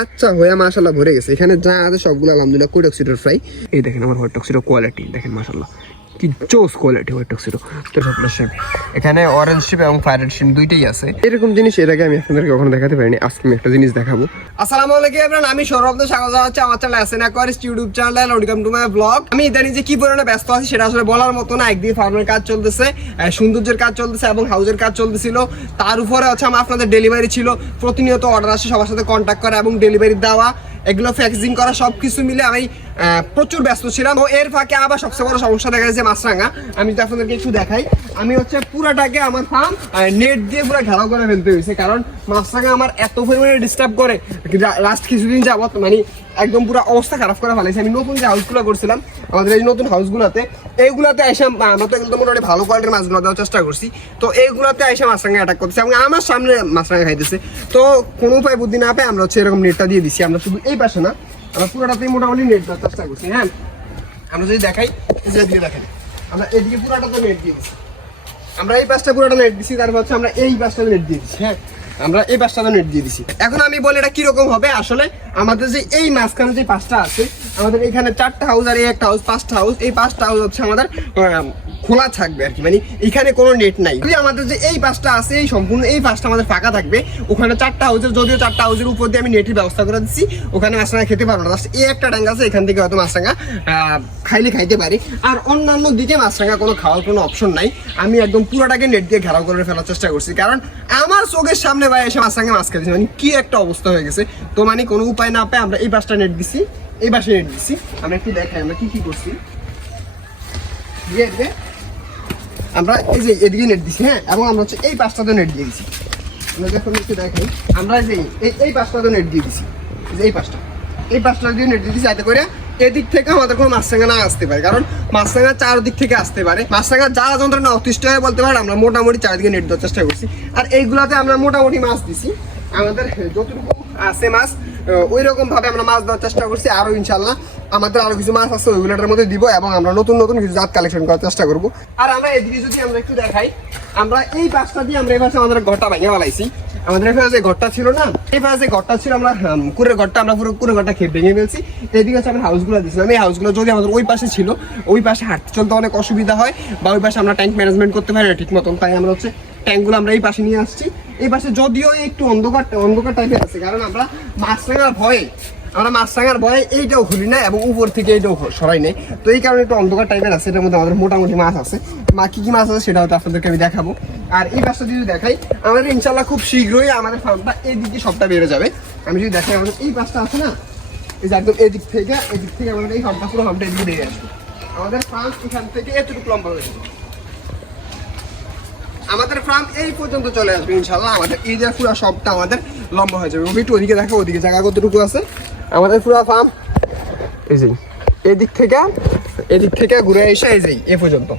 আচ্ছা হয়ে মাশাল্লাহ ভরে গেছে। এখানে যা আছে সবগুলো আলহামদুলিল্লাহ কোড অক্সিডের ফ্রাই। এই দেখেন আমার হোয়াইট অক্সিডের কোয়ালিটি দেখেন মাশাল্লাহ কি জোস কোয়ালিটি হোয়াইট অক্সিডো তো আপনার শেপ এখানে অরেঞ্জ শিপ এবং ফায়ারেড শিপ দুইটাই আছে। এরকম জিনিস এর আগে আমি আপনাদেরকে কখনো দেখাতে পারিনি। আজকে আমি একটা জিনিস দেখাবো। আসসালামু আলাইকুম এভরিওয়ান আমি সৌরভ দা স্বাগত জানাচ্ছি আমার channel SN aquarist YouTube channel welcome to my blog আমি ইদানিং যে কি পরিমাণে ব্যস্ত আছি সেটা আসলে বলার মতো না একদিকে ফার্মের কাজ চলতেছে সৌন্দর্যের কাজ চলতেছে এবং হাউজের কাজ চলতেছিল। তার উপরে হচ্ছে আমার আপনাদের ডেলিভারি ছিল। প্রতিনিয়ত অর্ডার আসে সবার সাথে কন্ট্যাক্ট করা এবং ডেলিভারি দেওয়া। এগুলো ফ্যাক্সিং করা সব কিছু মিলে আমি প্রচুর ব্যস্ত ছিলাম ও এর ফাঁকে আবার সবচেয়ে বড় সমস্যা দেখা যাচ্ছে মাছরাঙা। আমি যদি আপনাদেরকে একটু দেখাই। আমি হচ্ছে পুরাটাকে আমার ফার্ম নেট দিয়ে পুরো ঘেরাও করে ফেলতে হয়েছে। কারণ মাছরাঙা আমার এত পরিমাণে ডিস্টার্ব করে। লাস্ট কিছুদিন যাবত মানে একদম পুরো অবস্থা খারাপ করে ফেলেছে আমি নতুন যে হাউসগুলো করছিলাম, আমাদের এই নতুন হাউসগুলোতে এইগুলাতে এসে আমরা তো তো মোটামুটি ভালো কোয়ালিটির মাছগুলো দেওয়ার চেষ্টা করছি। তো এইগুলোতে এসে মাছরাঙা অ্যাটাক করতেছে এবং আমার সামনে মাছরাঙা খাইতেছে। তো কোনো উপায় বুদ্ধি না পেয়ে আমরা হচ্ছে এরকম নেটটা দিয়ে দিছি। আমরা শুধু এই পাশে না, আমরা পুরোটাতেই মোটামুটি নেট দেওয়ার চেষ্টা করছি হ্যাঁ? আমরা যদি দেখাই যে এদিকে দেখেন, আমরা এদিকে পুরোটাতে নেট দিয়ে দিচ্ছি আমরা এই পাশটা পুরোটা নেট দিছি, তারপর হচ্ছে আমরা এই পাশটা নেট দিয়ে দিচ্ছি হ্যাঁ? আমরা এই পাঁচটা নেট দিয়ে দিছি। এখন আমি বলি এটা কীরকম হবে, আসলে আমাদের যে এই মাঝখানে যে পাঁচটা আছে, আমাদের এখানে চারটা হাউস আর এই একটা হাউস পাঁচটা হাউস এই পাঁচটা হাউস হচ্ছে আমাদের খোলা থাকবে আর কি মানে এখানে কোনো নেট নাই। যদি আমাদের যে এই পাশটা আছে, এই সম্পূর্ণ এই পাশটা আমাদের ফাঁকা থাকবে, ওখানে চারটা হাউসের যদিও চারটা হাউসের উপর দিয়ে আমি নেটের ব্যবস্থা করে দিচ্ছি, ওখানে মাছরাঙা খেতে পারব না। এই একটা ট্যাঙ্ক আছে, এখান থেকে হয়তো মাছরাঙা খাইলে খাইতে পারি। আর অন্যান্য দিকে মাছরাঙা কোনো খাওয়ার কোনো অপশন নাই। আমি একদম পুরোটাকে নেট দিয়ে ঘেরাও করে ফেলার চেষ্টা করছি। কারণ আমার চোখের সামনে ভাই এসে মাছরাঙা মাছ খেতেছি মানে কি একটা অবস্থা হয়ে গেছে। তো মানে কোনো উপায় না পেয়ে আমরা এই পাশটা নেট দিছি, এই পাশে নেট দিছি। আমরা একটু দেখাই, আমরা কি কি করছি। দিয়ে। আমরা এই যে এদিকে নেট দিছি হ্যাঁ? এবং আমরা হচ্ছে এই পাঁচটাতে নেট দিয়ে দিছি। আমরা একটু দেখাই, আমরা যে এই এই পাঁচটাতে নেট দিয়ে দিছি। যে এই পাঁচটা এই পাঁচটা দিয়ে নেট দিয়ে দিছি, যাতে করে এদিক থেকে আমাদের কোনো মাছরাঙা না আসতে পারে। কারণ মাছরাঙা চারদিক থেকে আসতে পারে। মাছরাঙা যা যন্ত্রণা অতিষ্ঠ হয়ে বলতে পারে আমরা মোটামুটি চারদিকে নেট দেওয়ার চেষ্টা করছি। আর এইগুলাতে আমরা মোটামুটি মাছ দিছি। আমাদের যতটুকু আছে মাছ। ওই রকম ভাবে আমরা মাছ ধরার চেষ্টা করছি। আরও ইনশাল্লাহ আমাদের আরও কিছু মাছ আছে ওইগুলোটার মধ্যে দিব এবং আমরা নতুন নতুন কিছু জাত কালেকশন করার চেষ্টা করব। আর আমরা এদিকে যদি আমরা একটু দেখাই, আমরা এই পাশটা দিয়ে আমরা এই পাশে আমাদের ঘরটা ভেঙে ফেলাইছি। আমাদের এখানে যে ঘরটা ছিল না, এই পাশে ঘরটা ছিল, আমরা কুড়ের ঘরটা, আমরা পুরো কুড়ের ঘরটা খেয়ে ভেঙে ফেলছি। এদিকে হচ্ছে আমরা হাউসগুলো দিয়েছিলাম। এই হাউসগুলো যদি আমাদের ওই পাশে ছিল, ওই পাশে হাঁটতে চলতে অনেক অসুবিধা হয় বা ওই পাশে আমরা ট্যাঙ্ক ম্যানেজমেন্ট করতে পারি না ঠিক মতন। তাই আমরা হচ্ছে ট্যাঙ্কগুলো আমরা এই পাশে নিয়ে আসছি। এই পাশে যদিও একটু অন্ধকার অন্ধকার টাইপের আছে, কারণ আমরা মাছ রাঙার ভয়ে, আমরা মাছ রাঙার ভয়ে এইটাও খুলি না এবং উপর থেকে এইটাও সরাই নেই। তো এই কারণে একটু অন্ধকার টাইপের আছে, এটার মধ্যে আমাদের মোটামুটি মাছ আছে। মা, কি কি মাছ আছে সেটা হয়তো আপনাদেরকে আমি দেখাবো। আর এই পাশটা যদি দেখাই, আমাদের ইনশাল্লাহ খুব শীঘ্রই আমাদের ফার্মটা এদিকে সবটা বেড়ে যাবে। আমি যদি দেখাই আমাদের এই পাশটা আছে না, এই যে একদম এদিক থেকে এদিক থেকে আমাদের এই ফার্মটা পুরো ফার্মটা এদিকে বেড়ে আসবে। আমাদের ফার্ম এখান থেকে এতটুকু লম্বা হয়ে যাবে। আমাদের ফার্ম এই পর্যন্ত চলে আসবে ইনশাল্লাহ আমাদের এই যে পুরো সবটা আমাদের লম্বা হয়ে যাবে। একটু ওদিকে দেখো, ওদিকে জায়গা কতটুকু আছে। আমাদের পুরো ফার্ম এই যে, এদিক থেকে এদিক থেকে ঘুরে এসে এই যে, এ পর্যন্ত।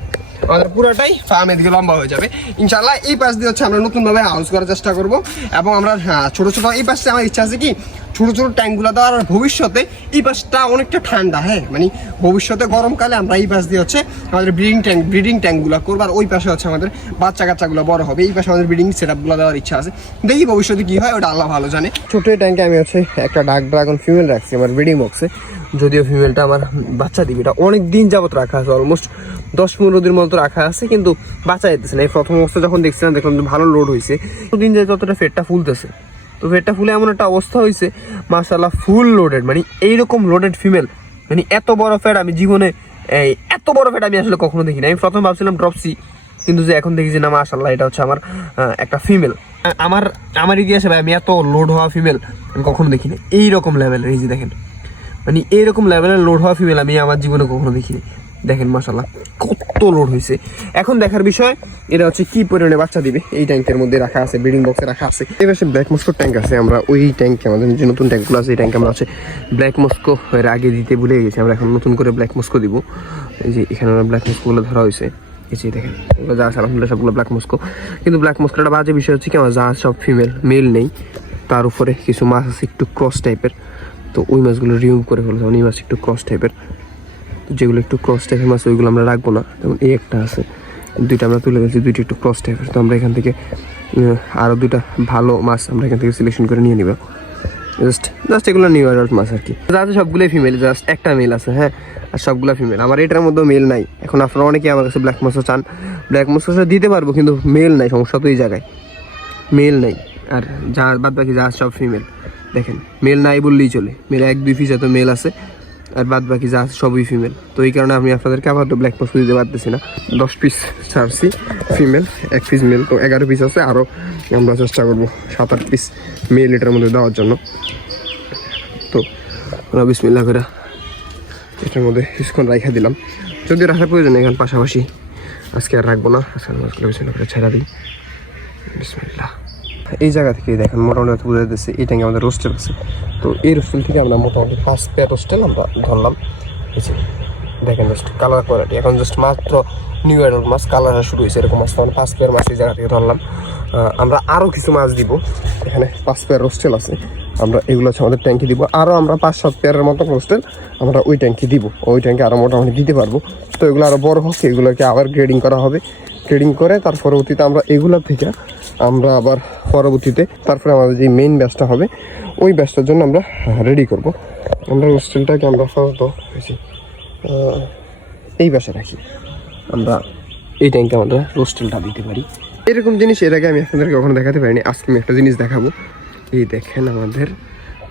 আমাদের পুরোটাই ফার্ম এদিকে লম্বা হয়ে যাবে। ইনশাল্লাহ এই পাশ দিয়ে হচ্ছে আমরা নতুনভাবে হাউস করার চেষ্টা করব এবং আমরা হ্যাঁ, ছোট ছোট এই পাশে আমার ইচ্ছা আছে কি ছোট ছোট ট্যাঙ্কগুলো দেওয়ার আর ভবিষ্যতে এই পাশটা অনেকটা ঠান্ডা হ্যাঁ মানে ভবিষ্যতে গরমকালে আমরা এই পাশ দিয়ে হচ্ছে আমাদের ব্রিডিং ট্যাঙ্ক ব্রিডিং ট্যাঙ্কগুলো করব আর ওই পাশে হচ্ছে আমাদের বাচ্চা কাচ্চাগুলো বড় হবে। এই পাশে আমাদের ব্রিডিং সেট আপগুলো দেওয়ার ইচ্ছা আছে। দেখি ভবিষ্যতে কি হয় ওটা আল্লাহ ভালো জানে। ছোট ট্যাঙ্কে আমি হচ্ছে একটা ডাক ড্রাগন ফিমেল রাখছি আমার ব্রিডিং বক্সে যদিও ফিমেলটা আমার বাচ্চা দিবে, এটা অনেক দিন যাবত রাখা আছে অলমোস্ট দশ পনেরো দিন মতো রাখা আছে, কিন্তু বাচ্চা যেতেছে না। এই প্রথম অবস্থা যখন দেখছিলাম, দেখলাম যে ভালো লোড হয়েছে দিন যায় ততটা ফেটটা ফুলতেছে, তো ফেটটা ফুলে এমন একটা অবস্থা হয়েছে মাসাল্লাহ ফুল লোডেড মানে এইরকম লোডেড ফিমেল মানে এত বড় ফ্যাট আমি জীবনে এত বড় ফ্যাট আমি আসলে কখনো দেখিনি। আমি প্রথম ভাবছিলাম ড্রপসি কিন্তু যে এখন দেখি যে না মাসাল্লাহ এটা হচ্ছে আমার একটা ফিমেল আমার আমার ইতিহাসে ভাই, আমি এত লোড হওয়া ফিমেল আমি কখনো দেখিনি। এইরকম লেভেলের এই যে দেখেন। মানে এইরকম লেভেলের লোড হওয়া ফিমেল আমি আমার জীবনে কখনো দেখিনি। দেখেন মাসাল্লাহ কত লোড হয়েছে এখন দেখার বিষয় এটা হচ্ছে কি পরিমাণে বাচ্চা দিবে? এই ট্যাঙ্কের মধ্যে রাখা আছে ব্রিডিং বক্সে রাখা আছে। এই পাশে ব্ল্যাক মস্কো ট্যাঙ্ক আছে, আমরা ওই ট্যাঙ্কে আমাদের যে নতুন ট্যাঙ্কগুলো আছে, এই ট্যাঙ্কে আমরা হচ্ছে ব্ল্যাক মস্কো এর আগে দিতে ভুলে গেছি। আমরা এখন নতুন করে ব্ল্যাক মস্কো দিব। এই যে এখানে আমরা ব্ল্যাক মস্কোগুলো ধরা হয়েছে এই দেখেন যা আছে, আলহামদুলিল্লাহ সবগুলো ব্ল্যাক মস্কো কিন্তু ব্ল্যাক মস্কোটা বাজে বিষয় হচ্ছে কি, আমার যা সব ফিমেল মেল নেই। তার উপরে কিছু মাছ আছে, একটু ক্রস টাইপের তো ওই মাছগুলো রিমুভ করে ফেলতে হবে এই মাছ একটু ক্রস টাইপের তো যেগুলো একটু ক্রস টাইপের মাছ, ওইগুলো আমরা রাখব না। যেমন এই একটা আছে। দুইটা আমরা তুলে ফেলছি, দুইটা একটু ক্রস টাইপের তো আমরা এখান থেকে আরও দুইটা ভালো মাছ আমরা এখান থেকে সিলেকশন করে নিয়ে নিব। জাস্ট জাস্ট এগুলো নিউ অ্যাডাল্ট মাছ আর কি। আছে সবগুলোই ফিমেল জাস্ট একটা মেল আছে হ্যাঁ? আর সবগুলো ফিমেল আমার এটার মধ্যেও মেল নাই। এখন আপনারা অনেকে আমার কাছে ব্ল্যাক মাছও চান। ব্ল্যাক মাছও দিতে পারব, কিন্তু মেল নাই, সমস্যা তো এই জায়গায়। মেল নেই। আর যা বাদ বাকি যা সব ফিমেল দেখেন মেল নাই বললেই চলে। মেল এক, দুই পিস এত মেল আছে, আর বাদ বাকি যা সবই ফিমেল তো এই কারণে আমি আপনাদেরকে আবার তো ব্ল্যাক মাছ দিতে পারতেছি না। দশ পিস ছাড়ছি ফিমেল এক পিস মেল তো এগারো পিস আছে আরও আমরা চেষ্টা করব সাত, আট পিস মেল এটার মধ্যে দেওয়ার জন্য। তো আমরা বিসমিল্লা করে এটার মধ্যে কিছুক্ষণ রাখা দিলাম। যদি রাখার প্রয়োজন এখন পাশাপাশি আজকে আর রাখব না। আজকে করে ছেড়া দিই। বিসমিল্লা এই জায়গা থেকে দেখেন, মোটামুটি হয়তো বোঝা যাচ্ছে এই ট্যাঙ্কে আমাদের রোস্টেল আছে। তো এই রোস্টেল থেকে আমরা মোটামুটি ফার্স্ট পেয়ার রোস্টেল আমরা ধরলাম দেখেন জাস্ট কালার কোয়ালিটি এখন জাস্ট মাত্র নিউ অ্যাডাল্ট মাছ কালার শুরু হয়েছে এরকম মাছ তখন পাঁচ পেয়ার মাছ এই জায়গা থেকে ধরলাম। আমরা আরও কিছু মাছ দিব, এখানে পাঁচ পেয়ার রোস্টেল আছে। আমরা এগুলো হচ্ছে আমাদের ট্যাঙ্কি দিব। আরও আমরা পাঁচ, সাত পেয়ারের মতো রোস্টেল আমরা ওই ট্যাঙ্কি দিব। ওই ট্যাঙ্কি আরও মোটামুটি দিতে পারব। তো এগুলো আরও বড় হোক এগুলোকে আবার গ্রেডিং করা হবে। গ্রেডিং করে, তার পরবর্তীতে আমরা এগুলা থেকে আমরা আবার পরবর্তীতে তারপরে আমাদের যে মেইন ব্যাচটা হবে, ওই ব্যাচটার জন্য আমরা রেডি করব। আমরা হোস্টেলটাকে আমরা সাধারণত এই ব্যাচে রাখি। আমরা এই ট্যাঙ্কে আমরা রোস্টেলটা দিতে পারি। এরকম জিনিস এর আগে আমি আপনাদেরকে কখনো দেখাতে পারিনি, আজকে আমি একটা জিনিস দেখাবো। এই দেখেন আমাদের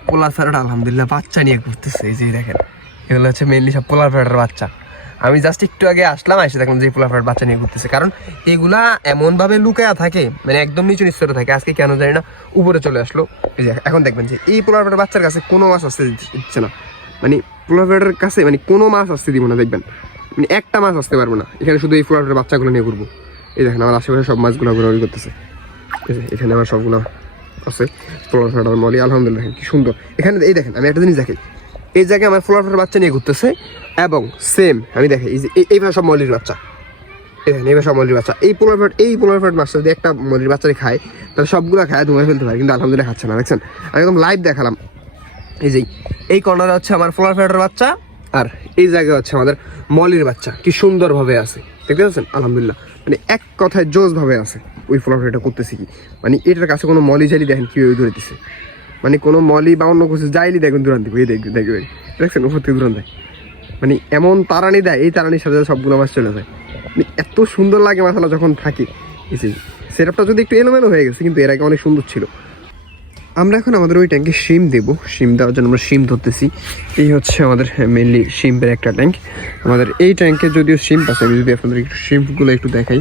পোলার প্যারট আলহামদুলিল্লাহ, বাচ্চা নিয়ে ঘুরতেছে, এই যে দেখেন। এগুলো হচ্ছে মেনলি সব পোলার প্যারটের বাচ্চা। আমি জাস্ট একটু আগে আসলাম এসে দেখলাম যে প্যারট বাচ্চা নিয়ে ঘুরতেছে। কারণ এগুলা এমনভাবে লুকায়া থাকে মানে একদম নিচু নিচু থাকে, আজকে কেন জানি না উপরে চলে আসলো। এই যে, এখন দেখবেন যে এই প্যারটের বাচ্চার কাছে কোনো মাছ আসতে দিচ্ছে না। মানে পোলার প্যারটের কাছে মানে কোনো মাছ আসতে দিব না, দেখবেন। মানে একটা মাছ আসতে পারব না। এখানে শুধু এই পোলার প্যারটের বাচ্চাগুলো নিয়ে ঘুরবো। এই দেখেন আমার আশেপাশে সব মাছগুলো ঘোরাঘুরি করতেছে। এখানে আমার সবগুলো আছে। ফ্লোর ফ্লাটার মলি, আলহামদুলিল্লাহ, কি সুন্দর। এখানে এই দেখেন, আমি একটা জিনিস দেখি এই জায়গায় আমার ফ্লোর বাচ্চা নিয়ে ঘুরতেছে এবং সেম আমি দেখি, এই যে, এই- এইভাবে সব মলির বাচ্চা। এই সব মলির বাচ্চা। এই পোলার ফ্লাট এই পোলার ফ্লাট মাছটা যদি একটা মলির বাচ্চারে খায়, তাহলে সবগুলো খায়, ধুয়ে ফেলতে পারে, কিন্তু আলহামদুলিল্লাহ খাচ্ছে না, দেখছেন? আমি একদম লাইভ দেখালাম। এই যে, এই কর্নারে হচ্ছে আমার ফ্লোর ফ্লাটার বাচ্চা, আর এই জায়গায় হচ্ছে আমাদের মলির বাচ্চা। কি সুন্দরভাবে আছে, দেখতে পাচ্ছেন? আলহামদুলিল্লাহ। মানে এক কথায় জোস ভাবে আছে, ওই ফ্লোর ফ্লাটটা করতেছি কি? মানে এটার কাছে কোনো মলি জালি দেখেন কীভাবে ধরে দিছে মানে কোনো মলি বা অন্য কিছু যাইলি দেখবেন দূরান দিব এই দেখবেন দেখছেন উপর থেকে দূরান দেয় মানে এমন তারানি দেয়, এই তারানির সাথে সবগুলো মাছ চলে যায়। মানে এত সুন্দর লাগে মাছালা যখন থাকে যে সেটআপটা যদি একটু এলোমেলো হয়ে গেছে, কিন্তু এর আগে অনেক সুন্দর ছিল। আমরা এখন আমাদের ওই ট্যাঙ্কে শিম দেব। শিম দেওয়ার জন্য আমরা শিম ধরতেছি। এই হচ্ছে আমাদের মেনলি শিম্পের একটা ট্যাঙ্ক আমাদের এই ট্যাঙ্কে যদিও শিম্প আছে, আমি যদি আপনাদের একটু শিম্পগুলো একটু দেখাই।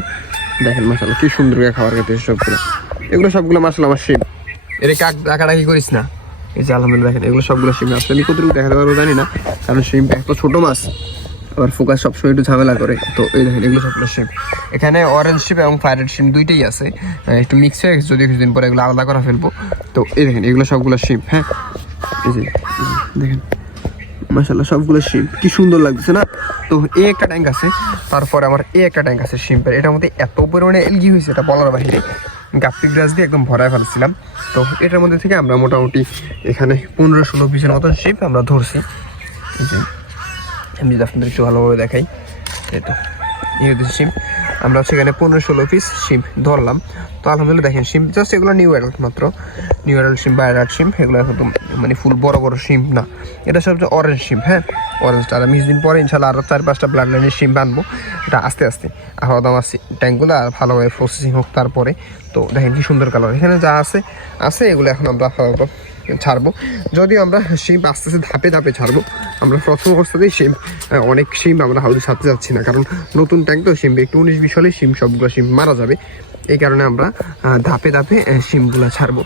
দেখেন মশালা কি সুন্দর খাবার খেতে সবগুলো। এগুলো সবগুলো মশলা আমার শিম। এর কাক ডাকাডাকি করিস না। এই যে আলহামদুলিল্লাহ দেখেন, এগুলো সবগুলো শিম আসলে আমি কতটুকু দেখাতে পারব জানি না, কারণ শিম এত ছোট মাছ, আবার ফোকাস সবসময় একটু ঝামেলা করে। তো এই দেখেন, এগুলো সবগুলো শিম এখানে অরেঞ্জ শিপ এবং ফায়ারেড শিম দুইটাই আছে। একটু মিক্স হয়ে গেছে যদি কিছুদিন পরে এগুলো আলাদা করা ফেলব। তো এই দেখেন, এগুলো সবগুলো শিম হ্যাঁ? এই যে, দেখেন মাসাল্লাহ সবগুলো শিম কি সুন্দর লাগছে না? তো এই একটা ট্যাঙ্ক আছে, তারপরে আমার এই একটা ট্যাঙ্ক আছে শিম্পের। এটার মধ্যে এত পরিমাণে এলগি হয়েছে, এটা বলার বাহিরে গাপ্পি গ্রাস দিয়ে একদম ভরায় ফেলছিলাম। তো এটার মধ্যে থেকে আমরা মোটামুটি এখানে পনেরো ষোলো পিসের মতো শিপ আমরা ধরছি। আমি যদি আপনাদের একটু ভালোভাবে দেখাই, এই তো এই শিম আমরা সেখানে পনেরো ষোলো পিস শিম ধরলাম। তো আলহামদুলিল্লাহ দেখেন শিম জাস্ট এগুলো নিউ অ্যাডাল্ট মাত্র। নিউ অ্যাডাল্ট শিম বা শিম এগুলো একদম মানে ফুল বড় বড় শিম না। এটা সবচেয়ে অরেঞ্জ শিম হ্যাঁ? অরেঞ্জটা আর আমি কিছুদিন পরে ইনশাল্লাহ আরও চার পাঁচটা ব্লাড লাইনের শিম বানবো এটা আস্তে আস্তে। আপাতত আমার ট্যাঙ্কগুলো আর ভালোভাবে প্রসেসিং হোক তারপরে। তো দেখেন কি সুন্দর কালার এখানে যা আছে আছে এগুলো এখন আমরা ছাড়বো। যদিও আমরা শিম আস্তে আস্তে ধাপে ধাপে ছাড়বো, আমরা প্রথম অবস্থাতেই শিম অনেক শিম আমরা হাউসে ছাড়তে যাচ্ছি না। কারণ নতুন ট্যাঙ্ক তো শিম একটু উনিশ বিশ হলে শিম সবগুলো শিম মারা যাবে। এই কারণে আমরা ধাপে ধাপে শিমগুলো ছাড়বো।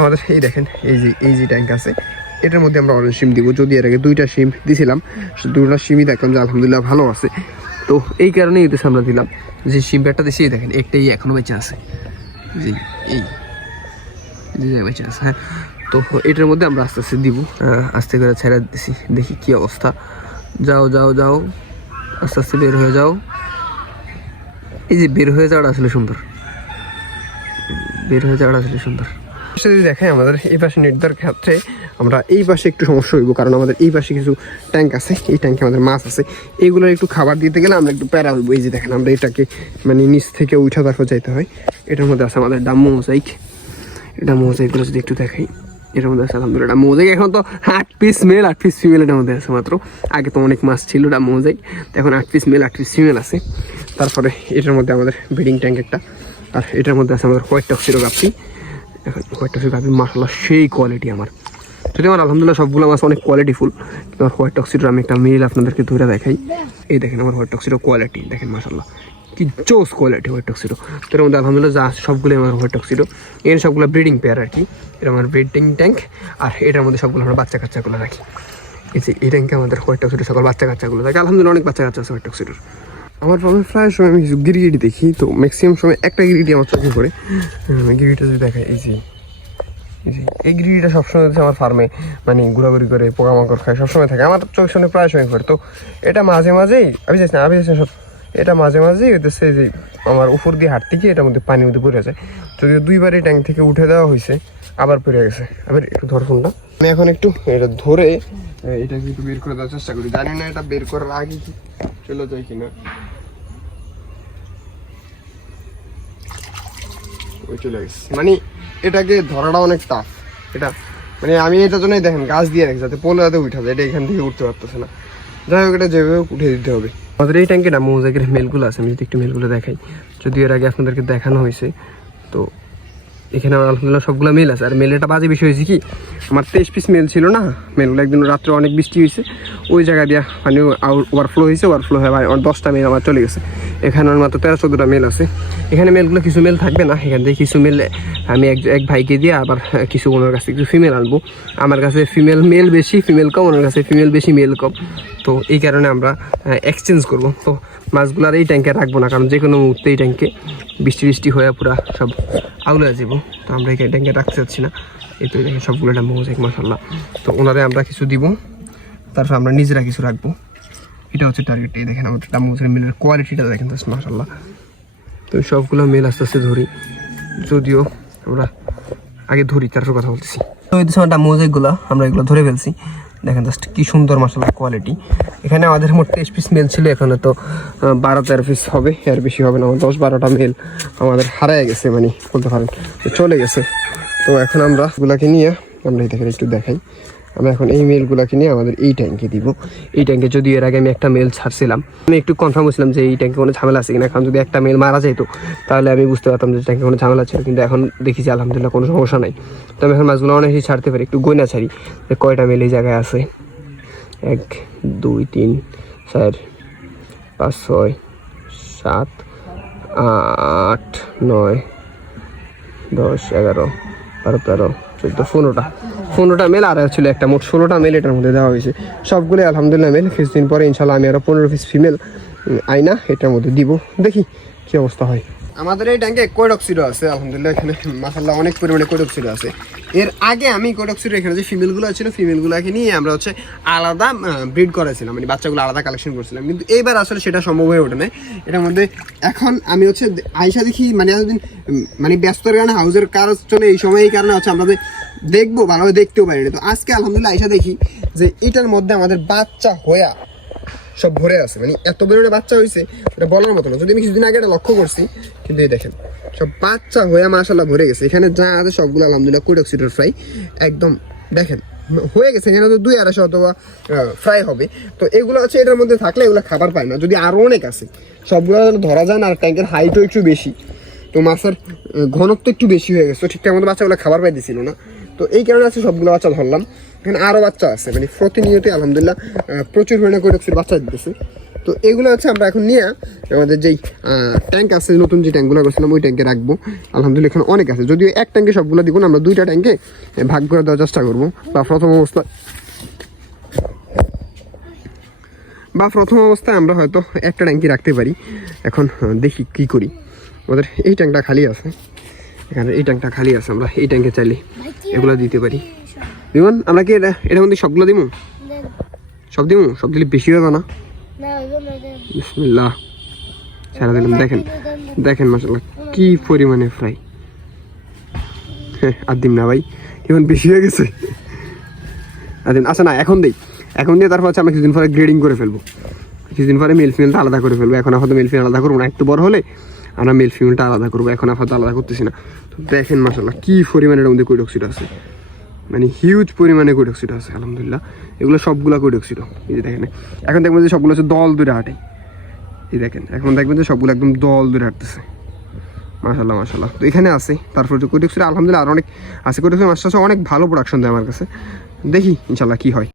আমাদের, এই দেখেন, এই যে এই যে ট্যাঙ্ক আছে, এটার মধ্যে আমরা অরেঞ্জ শিম দিব। যদি এর আগে দুইটা শিম দিছিলাম দুটা শিমই দেখলাম যে আলহামদুলিল্লাহ ভালো আছে। তো এই কারণেই এদের আমরা দিলাম। যে শিম প্যাকটা দিছি দেখেন, একটাই এখনও বেঁচে আছে। জি এই বেঁচে আছে হ্যাঁ। তো এটার মধ্যে আমরা আস্তে আস্তে দিব। আস্তে করে ছেড়ে দিছি। দেখি কি অবস্থা। যাও যাও যাও। আস্তে আস্তে বের হয়ে যাও। এই যে বের হয়ে যাওয়াটা আসলে সুন্দর। বের হয়ে যাওয়াটা আসলে সুন্দর। যদি দেখাই আমাদের এই পাশে দেওয়ার ক্ষেত্রে, আমরা এই পাশে একটু সমস্যা হইব, কারণ আমাদের এই পাশে কিছু ট্যাঙ্ক আছে। এই ট্যাঙ্কে আমাদের মাছ আছে। এইগুলোর একটু খাবার দিতে গেলে আমরা একটু প্যারা হইব। এই যে দেখেন, আমরা এটাকে মানে নিচ থেকে উঠা তারপর যাইতে হয়। এটার মধ্যে আছে আমাদের ডাম্মো মোজাইক। এটা মোজাইকগুলো যদি একটু দেখাই। এটার মধ্যে আছে আলহামদুলিল্লাহ। মোজাইক এখন তো আট পিস মেল আট পিস ফিমেল এটার মধ্যে আছে মাত্র। আগে তো অনেক মাছ ছিল, এটা মোজাইক এখন আট পিস মেল আট পিস ফিমেল আছে। তারপরে এটার মধ্যে আমাদের ব্রিডিং ট্যাঙ্ক একটা। আর এটার মধ্যে আছে আমাদের হোয়াইট টক্সিরো গাপি এখন হোয়াইট টক্সিরো গাপি মাসাল্লাহ সেই কোয়ালিটি আমার। যদি আমার আলহামদুলিল্লাহ সবগুলো মাছ অনেক কোয়ালিটিফুল কিন্তু আমার হোয়াইট টক্সিরোর আমি একটা মেল আপনাদেরকে ধরে দেখাই। এই দেখেন আমার হোয়াইট টক্সিরো কোয়ালিটি দেখেন মাসাল্লাহ কি জোস কোয়ালিটি হোয়াইট টক্সিডো। তো এর মধ্যে আলহামদুলিল্লাহ যা সবগুলো আমার হোয়াইট টক্সিডো। এর সবগুলো ব্রিডিং পেয়ার আর কি। এটা আমার ব্রিডিং ট্যাঙ্ক আর এটার মধ্যে সবগুলো আমরা বাচ্চা কাচ্চাগুলো রাখি। এই যে, এই ট্যাঙ্কে আমাদের হোয়াইট টক্সিডো সকল বাচ্চা কাচ্চাগুলো থাকে। আলহামদুলিল্লাহ অনেক বাচ্চা কাচ্চা আছে হোয়াইট টক্সিডোর। আমার প্রবলেম প্রায় সময় আমি গিরিগিরি দেখি, তো ম্যাক্সিমাম সময় একটা গিরিগিরি আমার চোখে পড়ে। গিরিটা যদি দেখায় এই যে, এই গিরিটা সবসময় হচ্ছে আমার ফার্মে মানে ঘোরাঘুরি করে, পোকামাকড় খায়, সবসময় থাকে। আমার চোখ শুনে প্রায় সময় করে তো এটা মাঝে মাঝেই, আমি যাচ্ছি না, আমি না সব এটা মাঝে মাঝেই হইতেছে যে আমার উপর দিয়ে হাঁটতে গিয়ে এটার মধ্যে পানির মধ্যে পড়ে যায়। যদিও দুইবার এই ট্যাঙ্ক থেকে উঠে দেওয়া হয়েছে আবার পড়ে গেছে। আবার একটু ধর ফোনটা আমি এখন একটু এটা ধরে এটা একটু বের করে দেওয়ার চেষ্টা করি? জানি না এটা বের করার আগে কি চলে যায় কিনা। ওই চলে গেছে। মানে এটাকে ধরাটা অনেক টাফ এটা মানে আমি এটার জন্যই দেখেন, গাছ দিয়ে রাখি যাতে পোলো যাতে উঠা যায়। এটা এখান থেকে উঠতে পারতেছে না। যাই হোক, এটা যেভাবে উঠে দিতে হবে। আমাদের এই ট্যাঙ্কে না মৌজাকের মেলগুলো আছে, আমি যদি একটু মেলগুলো দেখাই। যদিও এর আগে আপনাদেরকে দেখানো হয়েছে, তো এখানে আমার আলহামদুলিল্লাহ সবগুলো মেল আছে। আর মেলেটা বাজে বিষয় হয়েছে কি, আমার তেইশ পিস মেল ছিল না মেলগুলো একদিন রাত্রে অনেক বৃষ্টি হয়েছে, ওই জায়গা দিয়া মানে ওভারফ্লো হয়েছে ওভারফ্লো হয়ে আমার দশটা মেল আমার চলে গেছে। এখানে আমার মাত্র তেরো, চোদ্দোটা মেল আছে। এখানে মেলগুলো কিছু মেল থাকবে না, এখান থেকে কিছু মেল আমি এক এক ভাইকে দিয়ে আবার কিছু ওনার কাছে কিছু ফিমেল আনব। আমার কাছে ফিমেল মেল বেশি ফিমেল কম, ওনার কাছে ফিমেল বেশি মেল কম। তো এই কারণে আমরা এক্সচেঞ্জ করব। তো মাছগুলো আর এই ট্যাঙ্কে রাখব না, কারণ যে কোনো মুহূর্তে এই ট্যাঙ্কে বৃষ্টি বৃষ্টি হয়ে পুরা সব আউলে যাব। তো আমরা এই ট্যাঙ্কে রাখতে চাচ্ছি না। এই তো দেখেন সবগুলো একটা মৌজাক মশাল্লা তো ওনারে আমরা কিছু দিব, তারপর আমরা নিজেরা কিছু রাখব। এটা হচ্ছে টার্গেট এই দেখেন আমাদের মৌজার মিলের কোয়ালিটিটা দেখেন মাসাল্লাহ তো সবগুলো মেল আস্তে আস্তে ধরি। যদিও আমরা আগে ধরি, তারপর কথা বলতেছি। তো এই সময়টা মোজাইকগুলো আমরা এগুলো ধরে ফেলছি। দেখেন জাস্ট কী সুন্দর মশলা কোয়ালিটি এখানে আমাদের মোট তেইশ পিস মেল ছিল, এখানে তো বারো, তেরো পিস হবে, এর বেশি হবে না দশ, বারোটা মেল আমাদের হারায় গেছে মানে বলতে পারেন চলে গেছে। তো এখন আমরা এগুলাকে নিয়ে, আমরা এটাকে একটু দেখাই। আমরা এখন এই মেলগুলোকে নিয়ে আমাদের এই ট্যাঙ্কে দিব। এই ট্যাঙ্কে যদি এর আগে আমি একটা মেল ছাড়ছিলাম, আমি একটু কনফার্ম হয়েছিলাম যে এই ট্যাঙ্কে কোনো ঝামেলা আছে কিনা। কারণ যদি একটা মেল মারা যেত তাহলে আমি বুঝতে পারতাম যে ট্যাঙ্কে কোনো ঝামেলা ছিল, কিন্তু এখন দেখি যে আলহামদুলিল্লাহ কোনো সমস্যা নাই। তো আমি এখন মাছগুলো অনেক ছাড়তে পারি, একটু গয়না ছাড়ি যে কয়টা মেল এই জায়গায় আছে। এক, দুই, তিন, চার, পাঁচ, ছয়, সাত, আট, নয়, দশ, এগারো, বারো, তেরো চোদ্দ পনেরোটা পনেরোটা মেল, আর ছিল একটা মোট ষোলোটা মেল এটার মধ্যে দেওয়া হয়েছে। সবগুলো আলহামদুলিল্লাহ মেল, কিছুদিন পরে ইনশাল্লাহ আমি আরও পনেরো পিস ফিমেল আইনা এটার মধ্যে দিব। দেখি কী অবস্থা হয়। আমাদের এই ট্যাঙ্কে কোডক্সিডো আছে, আলহামদুলিল্লাহ, এখানে মাসাল্লাহ অনেক পরিমাণে কোডক্সিডো আছে। এর আগে আমি কোডক্সিডো এখানে যে ফিমেলগুলো ছিল ফিমেলগুলোকে নিয়ে আমরা হচ্ছে আলাদা ব্রিড করেছিলাম মানে বাচ্চাগুলো আলাদা কালেকশন করছিলাম। কিন্তু এইবার আসলে সেটা সম্ভব হয়ে ওঠে না এটার মধ্যে এখন আমি হচ্ছে আয়সা দেখি মানে এতদিন মানে ব্যস্তর কারণে হাউসের কাজ চলে এই সময় এই কারণে হচ্ছে আমরা যে দেখব, ভালোভাবে দেখতেও পারি না তো আজকে আলহামদুলিল্লাহ আইসা দেখি যে এটার মধ্যে আমাদের বাচ্চা হয়া সব ভরে আছে। মানে এত বেরোনে বাচ্চা হয়েছে এটা বলার মতো না। যদি আমি কিছুদিন আগে এটা লক্ষ্য করছি, কিন্তু এই দেখেন, সব বাচ্চা হয়ে মাশাল্লাহ ভরে গেছে। এখানে যা আছে সবগুলো আলহামদুলিল্লাহ কোডক্সিডার ফ্রাই। একদম, দেখেন, হয়ে গেছে, এখানে তো দুই আড়াইশো অথবা ফ্রাই হবে। তো এগুলো হচ্ছে এটার মধ্যে থাকলে এগুলো খাবার পায় না। যদি আরও অনেক আছে, সবগুলো ধরা যায় না, আর ট্যাঙ্কের হাইটও একটু বেশি। তো মাছের ঘনত্ব একটু বেশি হয়ে গেছে। তো ঠিকঠাক মতো বাচ্চাগুলো খাবার পাই পাইতেছিল না। তো এই কারণে আছে সবগুলো বাচ্চা ধরলাম। এখানে আরও বাচ্চা আছে মানে প্রতিনিয়তই আলহামদুলিল্লাহ প্রচুর পরিমাণে করে বাচ্চা দিতেছে। তো এগুলো হচ্ছে আমরা এখন নিয়ে আমাদের যেই ট্যাঙ্ক আছে, নতুন যে ট্যাঙ্কগুলো করছিলাম, ওই ট্যাঙ্কে রাখব। আলহামদুলিল্লাহ এখানে অনেক আছে। যদিও এক ট্যাঙ্কে সবগুলো দিব না, আমরা দুইটা ট্যাঙ্কে ভাগ করে দেওয়ার চেষ্টা করব। বা প্রথম অবস্থা বা প্রথম অবস্থায় আমরা হয়তো একটা ট্যাঙ্কি রাখতে পারি। এখন দেখি কি করি। আমাদের এই ট্যাঙ্কটা খালি আছে। এখানে এই ট্যাঙ্কটা খালি আছে, আমরা এই ট্যাঙ্কে চাইলে এগুলো দিতে পারি। বিমান আমরা কি এটা এটার মধ্যে সবগুলো দিব সব দিব সব দিলে বেশি হবে না? বিসমিল্লাহ। ছাড়া দিলাম দেখেন দেখেন মাসাল্লাহ কি পরিমাণে ফ্রাই হ্যাঁ আর দিন না ভাই। এখন বেশি হয়ে গেছে। আর দিন আচ্ছা না এখন দেই। এখন দিয়ে তারপর হচ্ছে আমরা কিছুদিন পরে গ্রেডিং করে ফেলব। কিছুদিন পরে মেল ফিমেলটা আলাদা করে ফেলব। এখন আপাতত মেল ফিমেল আলাদা করব না। একটু বড় হলে আমরা মেল ফিমেলটা আলাদা করব। এখন আপাতত আলাদা করতেছি না। তো দেখেন মাসাল্লাহ কি পরিমাণে এর মধ্যে কৈডক্সিড আছে। মানে হিউজ পরিমাণে কোডক্সিড আছে, আলহামদুলিল্লাহ। এগুলো সবগুলো কোডক্সিড এই যে দেখেন, এখন দেখবেন যে সবগুলো হচ্ছে দল দূরে হাঁটে। এই দেখেন, এখন দেখবেন যে সবগুলো একদম দল দূরে হাঁটতেছে। মাশাল্লাহ মাশাল্লাহ তো এখানে আছে, তারপর কোডক্সিড আলহামদুলিল্লাহ, আর অনেক আছে। কোডক্সিড মাস্টার অনেক ভালো প্রোডাকশন দেয় আমার কাছে। দেখি ইনশাল্লাহ কী হয়।